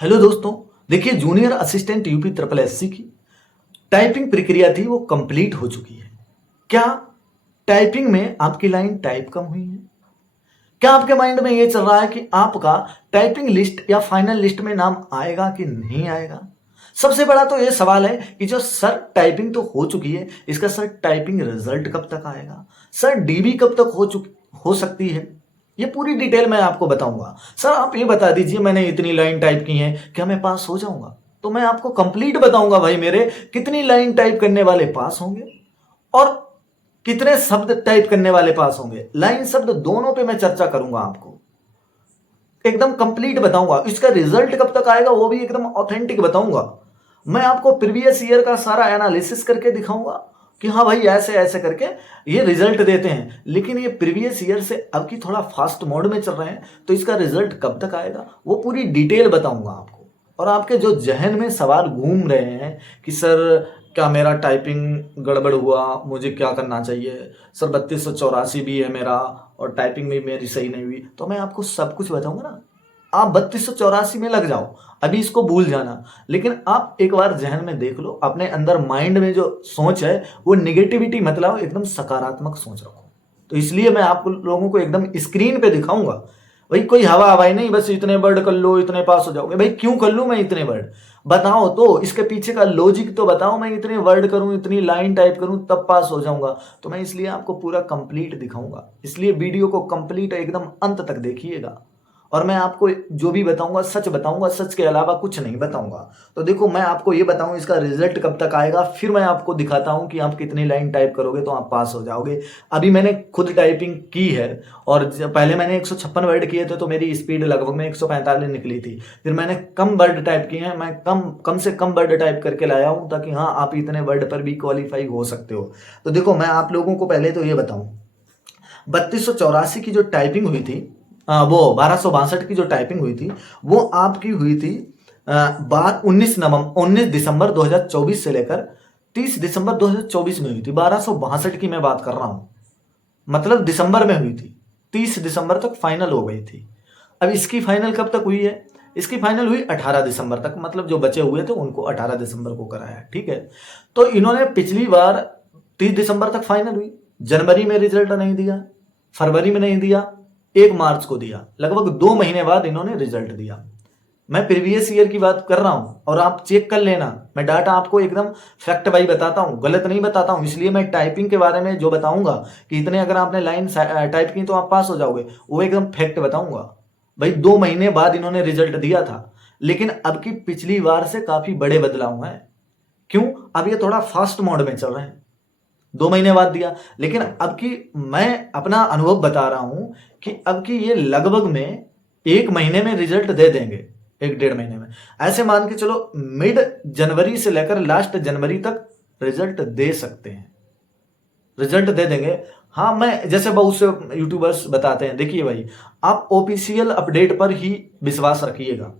Hello दोस्तों। देखिए, junior assistant UP triple SC की टाइपिंग प्रक्रिया थी वो कंप्लीट हो चुकी है। क्या टाइपिंग में आपकी लाइन टाइप कम हुई है? क्या आपके माइंड में ये चल रहा है कि आपका टाइपिंग लिस्ट या फाइनल लिस्ट में नाम आएगा कि नहीं आएगा? सबसे बड़ा तो ये सवाल है कि जो सर टाइपिंग तो हो चुकी है, इसका सर टाइपिंग रिजल्ट कब तक आएगा? सर डीबी कब तक हो सकती है? ये पूरी डिटेल मैं आपको बताऊंगा। सर आप ये बता दीजिए, मैंने इतनी लाइन टाइप की है, क्या मैं पास हो जाऊंगा? तो मैं आपको कंप्लीट बताऊंगा भाई मेरे, कितनी लाइन टाइप करने वाले पास होंगे और कितने शब्द टाइप करने वाले पास होंगे। लाइन शब्द दोनों पे मैं चर्चा करूंगा, आपको एकदम कंप्लीट बताऊंगा। इसका रिजल्ट कब तक आएगा वो भी एकदम ऑथेंटिक बताऊंगा। मैं आपको प्रीवियस ईयर का सारा एनालिसिस करके दिखाऊंगा कि हाँ भाई ऐसे ऐसे करके ये रिजल्ट देते हैं। लेकिन ये प्रीवियस ईयर से अब की थोड़ा फास्ट मोड में चल रहे हैं, तो इसका रिजल्ट कब तक आएगा वो पूरी डिटेल बताऊंगा आपको। और आपके जो जहन में सवाल घूम रहे हैं कि सर क्या मेरा टाइपिंग गड़बड़ हुआ, मुझे क्या करना चाहिए, सर 3284 भी है मेरा और टाइपिंग में मेरी सही नहीं हुई, तो मैं आपको सब कुछ बताऊंगा ना। आप 3284 में लग जाओ, अभी इसको भूल जाना। लेकिन आप एक बार जहन में देख लो, अपने अंदर माइंड में जो सोच है वो निगेटिविटी मत लाओ, एकदम सकारात्मक सोच रखो। तो इसलिए मैं आप लोगों को एकदम स्क्रीन पे दिखाऊंगा। भाई कोई हवा हवाई नहीं, बस इतने वर्ड कर लो इतने पास हो जाओगे। भाई क्यों कर लूं मैं इतने वर्ड? बताओ तो, इसके पीछे का लॉजिक तो बताओ। मैं इतने वर्ड करूं, इतनी लाइन टाइप करूं तब पास हो जाऊंगा? तो मैं इसलिए आपको पूरा कंप्लीट दिखाऊंगा। इसलिए वीडियो को कंप्लीट एकदम अंत तक देखिएगा। और मैं आपको जो भी बताऊंगा सच बताऊंगा, सच के अलावा कुछ नहीं बताऊंगा। तो देखो, मैं आपको ये बताऊं इसका रिजल्ट कब तक आएगा, फिर मैं आपको दिखाता हूं कि आप कितनी लाइन टाइप करोगे तो आप पास हो जाओगे। अभी मैंने खुद टाइपिंग की है और पहले मैंने 156 वर्ड किए थे, तो मेरी स्पीड लगभग में 145 निकली थी। फिर मैंने कम वर्ड टाइप किए हैं, मैं कम से कम वर्ड टाइप करके लाया हूं, ताकि हाँ आप इतने वर्ड पर भी क्वालिफाई हो सकते हो। तो देखो, मैं आप लोगों को पहले तो ये बताऊं, 3284 की जो टाइपिंग हुई थी, वो 1262 की जो टाइपिंग हुई थी, वो आपकी हुई थी 19 दिसंबर 2024 से लेकर 30 दिसंबर 2024 में हुई थी। 1262 की मैं बात कर रहा हूं, मतलब दिसंबर में हुई थी। 30 दिसंबर तक फाइनल हो गई थी। अब इसकी फाइनल कब तक हुई है? इसकी फाइनल हुई 18 दिसंबर तक, मतलब जो बचे हुए थे उनको 18 दिसंबर को कराया। ठीक है, तो इन्होंने पिछली बार 30 दिसंबर तक फाइनल हुई, जनवरी में रिजल्ट नहीं दिया, फरवरी में नहीं दिया, 1 मार्च को दिया। लगभग 2 महीने बाद इन्होंने रिजल्ट दिया। मैं प्रीवियस ईयर की बात कर रहा हूं और आप चेक कर लेना। मैं डाटा आपको एकदम फैक्ट वाइज बताता हूं, गलत नहीं बताता हूं। इसलिए मैं टाइपिंग के बारे में जो बताऊंगा कि इतने अगर आपने लाइन टाइप की तो आप पास हो जाओगे, वो एकदम फैक्ट बताऊंगा। भाई 2 महीने बाद इन्होंने रिजल्ट दिया था, लेकिन अब की पिछली बार से काफी बड़े बदलाव हैं। क्यों? अब ये थोड़ा फास्ट मोड में चल रहे हैं। 2 महीने बाद दिया, लेकिन अब की मैं अपना अनुभव बता रहा हूं कि अब की ये लगभग में 1 महीने में रिजल्ट दे देंगे, 1 डेढ़ महीने में। ऐसे मान के चलो मिड जनवरी से लेकर लास्ट जनवरी तक रिजल्ट दे सकते हैं, रिजल्ट दे देंगे। हाँ, मैं जैसे बहुत से यूट्यूबर्स बताते हैं, देखिए भाई आप ऑफिशियल अपडेट पर ही विश्वास रखिएगा,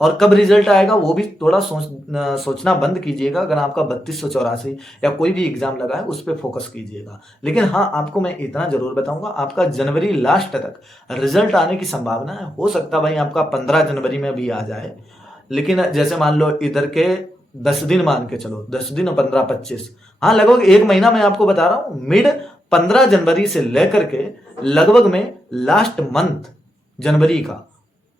और कब रिजल्ट आएगा वो भी थोड़ा सोचना बंद कीजिएगा। अगर आपका 3284 या कोई भी एग्जाम लगा है उस पर फोकस कीजिएगा। लेकिन हाँ, आपको मैं इतना जरूर बताऊंगा, आपका जनवरी लास्ट तक रिजल्ट आने की संभावना है। हो सकता भाई आपका 15 जनवरी में भी आ जाए, लेकिन जैसे मान लो इधर के 10 दिन मान के चलो, 10 दिन और 15 25, हाँ लगभग 1 महीना मैं आपको बता रहा हूं। मिड 15 जनवरी से लेकर के लगभग में लास्ट मंथ जनवरी का,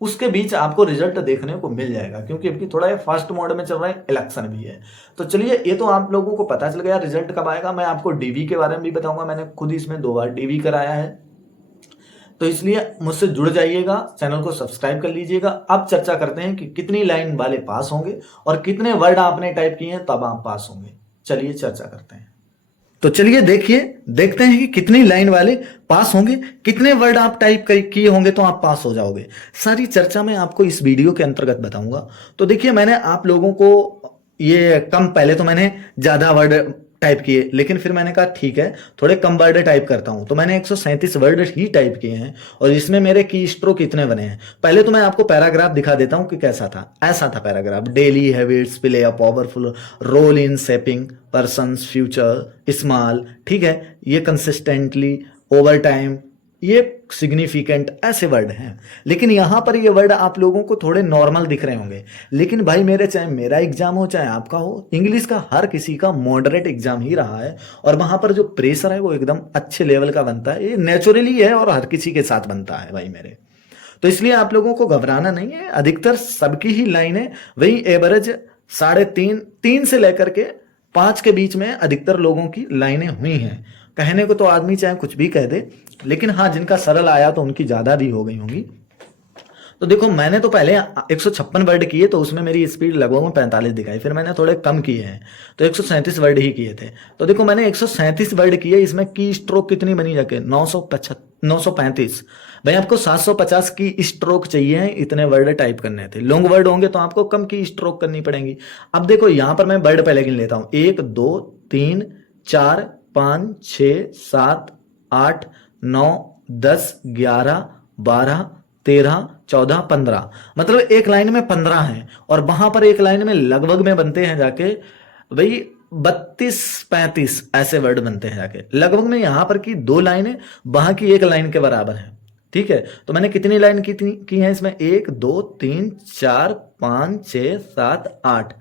उसके बीच आपको रिजल्ट देखने को मिल जाएगा। क्योंकि अभी थोड़ा ये फास्ट मोड में चल रहा है, इलेक्शन भी है। तो चलिए, ये तो आप लोगों को पता चल गया रिजल्ट कब आएगा। मैं आपको डीवी के बारे में भी बताऊंगा, मैंने खुद इसमें 2 बार डीवी कराया है। तो इसलिए मुझसे जुड़ जाइएगा, चैनल को सब्सक्राइब कर लीजिएगा। अब चर्चा करते हैं कि कितनी लाइन वाले पास होंगे और कितने वर्ड आपने टाइप किए हैं तब आप पास होंगे। चलिए चर्चा करते हैं। तो चलिए देखते हैं कि कितनी लाइन वाले पास होंगे, कितने वर्ड आप टाइप किए होंगे तो आप पास हो जाओगे। सारी चर्चा मैं आपको इस वीडियो के अंतर्गत बताऊंगा। तो देखिए, मैंने आप लोगों को ये पहले तो मैंने ज्यादा वर्ड टाइप किए, लेकिन फिर मैंने कहा ठीक है थोड़े कम वर्ड टाइप करता हूं, तो मैंने 137 वर्ड ही टाइप किए हैं। और इसमें मेरे की स्ट्रोक कितने बने हैं, पहले तो मैं आपको पैराग्राफ दिखा देता हूं कि कैसा था। ऐसा था paragraph: daily habits play a powerful role in shaping person's future small. ठीक है, ये कंसिस्टेंटली ओवर टाइम ये सिग्निफिकेंट ऐसे वर्ड हैं। लेकिन यहाँ पर ये वर्ड आप लोगों को थोड़े नॉर्मल दिख रहे होंगे, लेकिन भाई मेरे, चाहे मेरा एग्जाम हो चाहे आपका हो, इंग्लिश का हर किसी का मॉडरेट एग्जाम ही रहा है, और वहाँ पर जो प्रेशर है वो एकदम अच्छे लेवल का बनता है। ये नेचुरली है और हर किसी के साथ बनता है भाई मेरे। तो इसलिए आप लोगों को घबराना नहीं है। अधिकतर सबकी ही लाइनें वही एवरेज 3.5 3 से लेकर के 5 के बीच में अधिकतर लोगों की लाइनें हुई हैं। कहने को तो आदमी चाहे कुछ भी कह दे, लेकिन हाँ, जिनका सरल आया तो उनकी ज्यादा भी हो गई होंगी। तो देखो, मैंने तो पहले 156 वर्ड किए, तो उसमें मेरी स्पीड लगभग में 45 दिखाई, फिर मैंने थोड़े कम किए हैं तो 137 वर्ड ही किए थे। तो देखो, मैंने 137 वर्ड किए, इसमें की स्ट्रोक कितनी बनी जाके 935। भाई आपको 750 की स्ट्रोक चाहिए, इतने वर्ड टाइप करने थे। लॉन्ग वर्ड होंगे तो आपको कम की स्ट्रोक करनी पड़ेगी। अब देखो यहाँ पर मैं वर्ड पहले गिन लेता हूँ, 1 2 3 4 5 6 7 8 9 10 11 12 13 14 15, मतलब एक लाइन में 15 हैं, और वहां पर एक लाइन में लगभग में बनते हैं जाके भाई 32-35 ऐसे वर्ड बनते हैं जाके। लगभग में यहां पर की 2 लाइनें वहां की एक लाइन के बराबर है। ठीक है, तो मैंने कितनी लाइन की हैं इसमें, 1 2 3 4 5 6 7 8,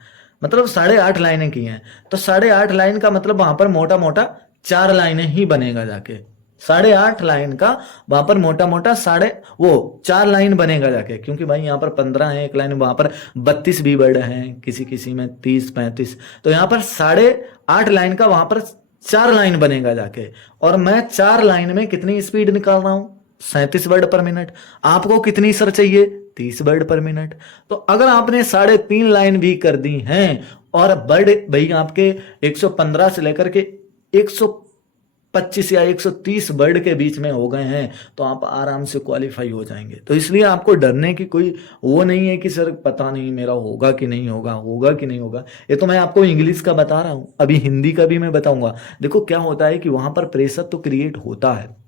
मतलब 8.5 लाइनें की हैं। तो 8.5 लाइन का मतलब वहां पर मोटा मोटा 4 लाइनें ही बनेगा जाके। 8.5 लाइन का वहां पर मोटा मोटा 4 लाइन बनेगा जाके, क्योंकि भाई यहाँ पर 15 है एक लाइन, वहां पर 32 भी वर्ड हैं, किसी किसी में 30-35, तो यहाँ पर 8.5 लाइन का वहां पर 4 लाइन बनेगा जाके। और मैं 4 लाइन में कितनी स्पीड निकाल रहा हूं, 37 वर्ड पर मिनट। आपको कितनी सर चाहिए, 30 वर्ड पर मिनट। तो अगर आपने 3.5 लाइन भी कर दी हैं और वर्ड भाई आपके 115 से लेकर के 125 या 130 वर्ड के बीच में हो गए हैं, तो आप आराम से क्वालिफाई हो जाएंगे। तो इसलिए आपको डरने की कोई वो नहीं है कि सर पता नहीं मेरा होगा कि नहीं होगा, होगा कि नहीं होगा। ये तो मैं आपको इंग्लिश का बता रहा हूं, अभी हिंदी का भी मैं बताऊंगा। देखो क्या होता है कि वहां पर प्रेशर तो क्रिएट होता है,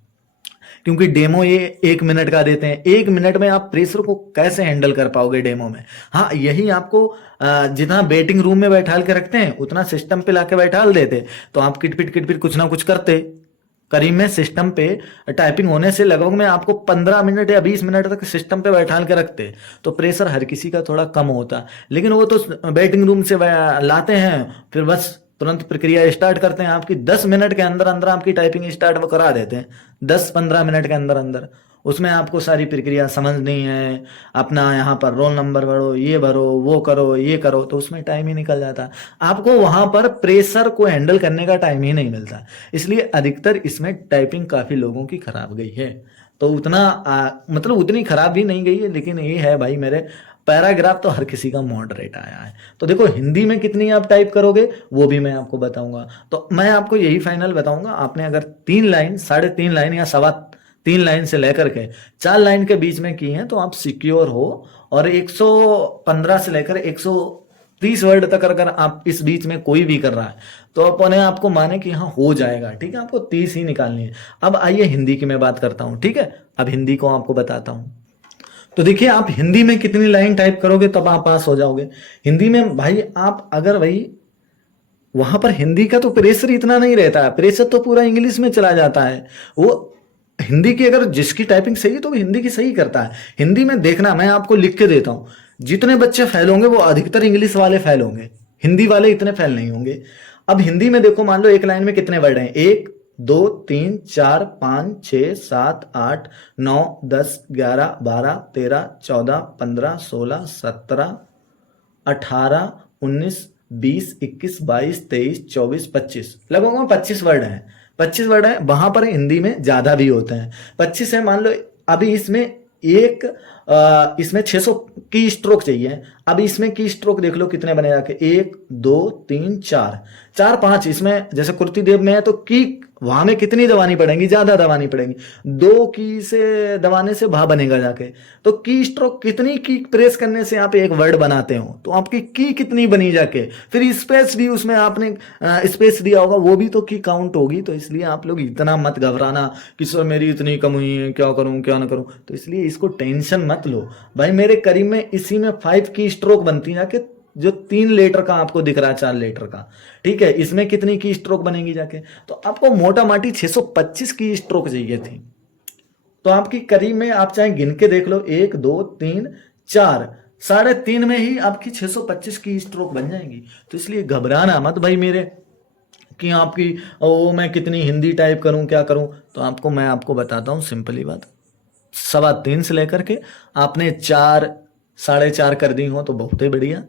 क्योंकि डेमो ये 1 मिनट का देते हैं। 1 मिनट में आप प्रेशर को कैसे हैंडल कर पाओगे डेमो में। हाँ, यही आपको जितना वेटिंग रूम में बैठाल के रखते हैं उतना सिस्टम पे लाके बैठाल देते, तो आप किटपिट किटपिट कुछ ना कुछ करते। करीब में सिस्टम पे टाइपिंग होने से लगभग में आपको 15 मिनट या 20 मिनट तक सिस्टम पे बैठाल के रखते, तो प्रेशर हर किसी का थोड़ा कम होता। लेकिन वो तो वेटिंग रूम से लाते हैं, फिर बस तुरंत प्रक्रिया स्टार्ट करते हैं। आपकी 10 मिनट के अंदर अंदर आपकी टाइपिंग स्टार्ट वो करा देते हैं, 10-15 मिनट के अंदर अंदर। उसमें आपको सारी प्रक्रिया समझनी है, अपना यहाँ पर रोल नंबर भरो, ये भरो, वो करो, ये करो, तो उसमें टाइम ही निकल जाता। आपको वहां पर प्रेशर को हैंडल करने का टाइम ही नहीं मिलता। इसलिए अधिकतर इसमें टाइपिंग काफी लोगों की खराब गई है। तो उतना मतलब उतनी खराब भी नहीं गई है, लेकिन ये है भाई मेरे, पैराग्राफ तो हर किसी का मॉडरेट आया है। तो देखो हिंदी में कितनी आप टाइप करोगे वो भी मैं आपको बताऊंगा। तो मैं आपको यही फाइनल बताऊंगा, आपने अगर 3 लाइन, 3.5 लाइन या 3.25 लाइन से लेकर के 4 लाइन के बीच में की हैं, तो आप सिक्योर हो। और 115 से लेकर 130 वर्ड तक अगर आप इस बीच में कोई भी कर रहा है, तो अपने आपको माने कि हाँ हो जाएगा। ठीक है, आपको 30 ही निकालनी है। अब आइए हिंदी की मैं बात करता हूं। ठीक है, अब हिंदी को आपको बताता हूं। तो देखिए, आप हिंदी में कितनी लाइन टाइप करोगे तब आप पास हो जाओगे। हिंदी में भाई आप अगर भाई वहां पर हिंदी का तो प्रेशर इतना नहीं रहता है, प्रेशर तो पूरा इंग्लिश में चला जाता है। वो हिंदी की अगर जिसकी टाइपिंग सही है तो वो हिंदी की सही करता है। हिंदी में देखना, मैं आपको लिख के देता हूं, जितने बच्चे फेल होंगे वो अधिकतर इंग्लिश वाले फेल होंगे, हिंदी वाले इतने फेल नहीं होंगे। अब हिंदी में देखो, मान लो एक लाइन में कितने वर्ड हैं, 1 2 3 4 5 6 7 8 9 10 11 12 13 14 15 16 17 18 19 20 21 22 23 24 25, लगभग में 25 वर्ड हैं। 25 वर्ड है, वहां पर हिंदी में ज्यादा भी होते हैं। 25 है मान लो। अभी इसमें 600 की स्ट्रोक चाहिए। अब इसमें की स्ट्रोक देख लो कितने बने जाके, 1 2 3 4 4 5। इसमें जैसे कुर्ती देव में है तो की वहां में कितनी दबानी पड़ेगी, ज्यादा दबानी पड़ेगी। 2 की से दबाने से भा बनेगा जाके। तो की स्ट्रोक कितनी की प्रेस करने से आप एक वर्ड बनाते हो, तो आपकी की कितनी बनी जाके। फिर स्पेस भी उसमें आपने स्पेस दिया होगा, वो भी तो की काउंट होगी। तो इसलिए आप लोग इतना मत घबराना कि सर मेरी इतनी कम हुई है, क्या करूं क्या ना करूं। तो इसलिए इसको टेंशन मत लो भाई मेरे। करीब में इसी में 5 की स्ट्रोक बनती है जाके, जो 3 लीटर का आपको दिख रहा है, 4 लीटर का। ठीक है, इसमें कितनी की स्ट्रोक बनेगी जाके, तो आपको मोटा माटी 625 की स्ट्रोक चाहिए थी। तो आपकी करीब में आप चाहे गिन के देख लो, 1 2 3 4, 3.5 में ही आपकी 625 की स्ट्रोक बन जाएंगी। तो इसलिए घबराना मत भाई मेरे कि आपकी ओ मैं कितनी हिंदी टाइप करूं क्या करूं। तो मैं आपको बताता हूं सिंपली बात, 3.25 से लेकर के आपने 4 4.5 कर दी हो तो बहुत ही बढ़िया,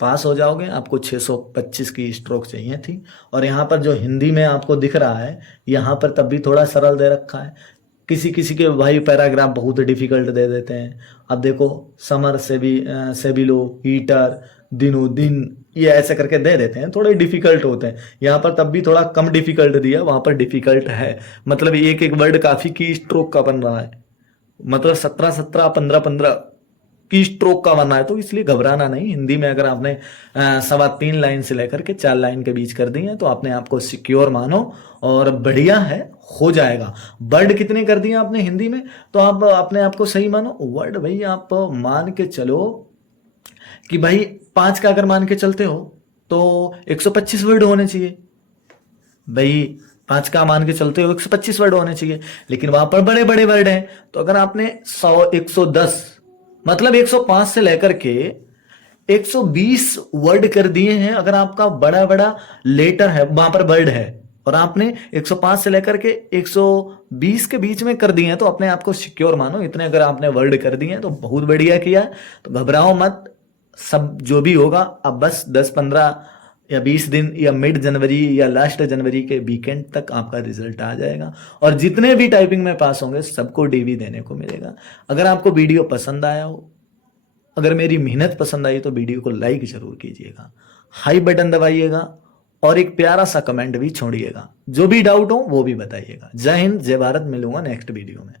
पास हो जाओगे। आपको 625 की स्ट्रोक चाहिए थी। और यहाँ पर जो हिंदी में आपको दिख रहा है, यहाँ पर तब भी थोड़ा सरल दे रखा है। किसी किसी के भाई पैराग्राफ बहुत डिफिकल्ट दे देते हैं। अब देखो समर से भी लो, हीटर, दिनों दिन, ये ऐसे करके दे देते हैं, थोड़े डिफिकल्ट होते हैं। यहाँ पर तब भी थोड़ा कम डिफिकल्ट दिया, वहां पर डिफिकल्ट है। मतलब एक एक वर्ड काफी की स्ट्रोक का बन रहा है, मतलब 17 15 15 की स्ट्रोक का बनना है। तो इसलिए घबराना नहीं। हिंदी में अगर आपने 3.25 लाइन से लेकर के 4 लाइन के बीच कर दी है तो अपने आप को सिक्योर मानो और बढ़िया है, हो जाएगा। वर्ड कितने कर दिए आपने हिंदी में, तो आप अपने आप को सही मानो। वर्ड भाई आप मान के चलो कि भाई 5 का अगर मान के चलते हो तो 125 वर्ड होने चाहिए भाई। 5 का मान के चलते हो 125 वर्ड होने चाहिए, लेकिन वहां पर बड़े बड़े वर्ड हैं। तो अगर आपने 100 110 मतलब 105 से लेकर के 120 वर्ड कर दिए हैं, अगर आपका बड़ा बड़ा लेटर है वहां पर वर्ड है और आपने 105 से लेकर के 120 के बीच में कर दिए हैं, तो अपने आप को सिक्योर मानो। इतने अगर आपने वर्ड कर दिए हैं तो बहुत बढ़िया किया है। तो घबराओ मत, सब जो भी होगा अब बस 10 15 या 20 दिन या मिड जनवरी या लास्ट जनवरी के वीकेंड तक आपका रिजल्ट आ जाएगा। और जितने भी टाइपिंग में पास होंगे सबको डीवी देने को मिलेगा। अगर आपको वीडियो पसंद आया हो, अगर मेरी मेहनत पसंद आई तो वीडियो को लाइक जरूर कीजिएगा, हाई बटन दबाइएगा और एक प्यारा सा कमेंट भी छोड़िएगा। जो भी डाउट हो वो भी बताइएगा। जय हिंद, जय भारत। मिलूंगा नेक्स्ट वीडियो में।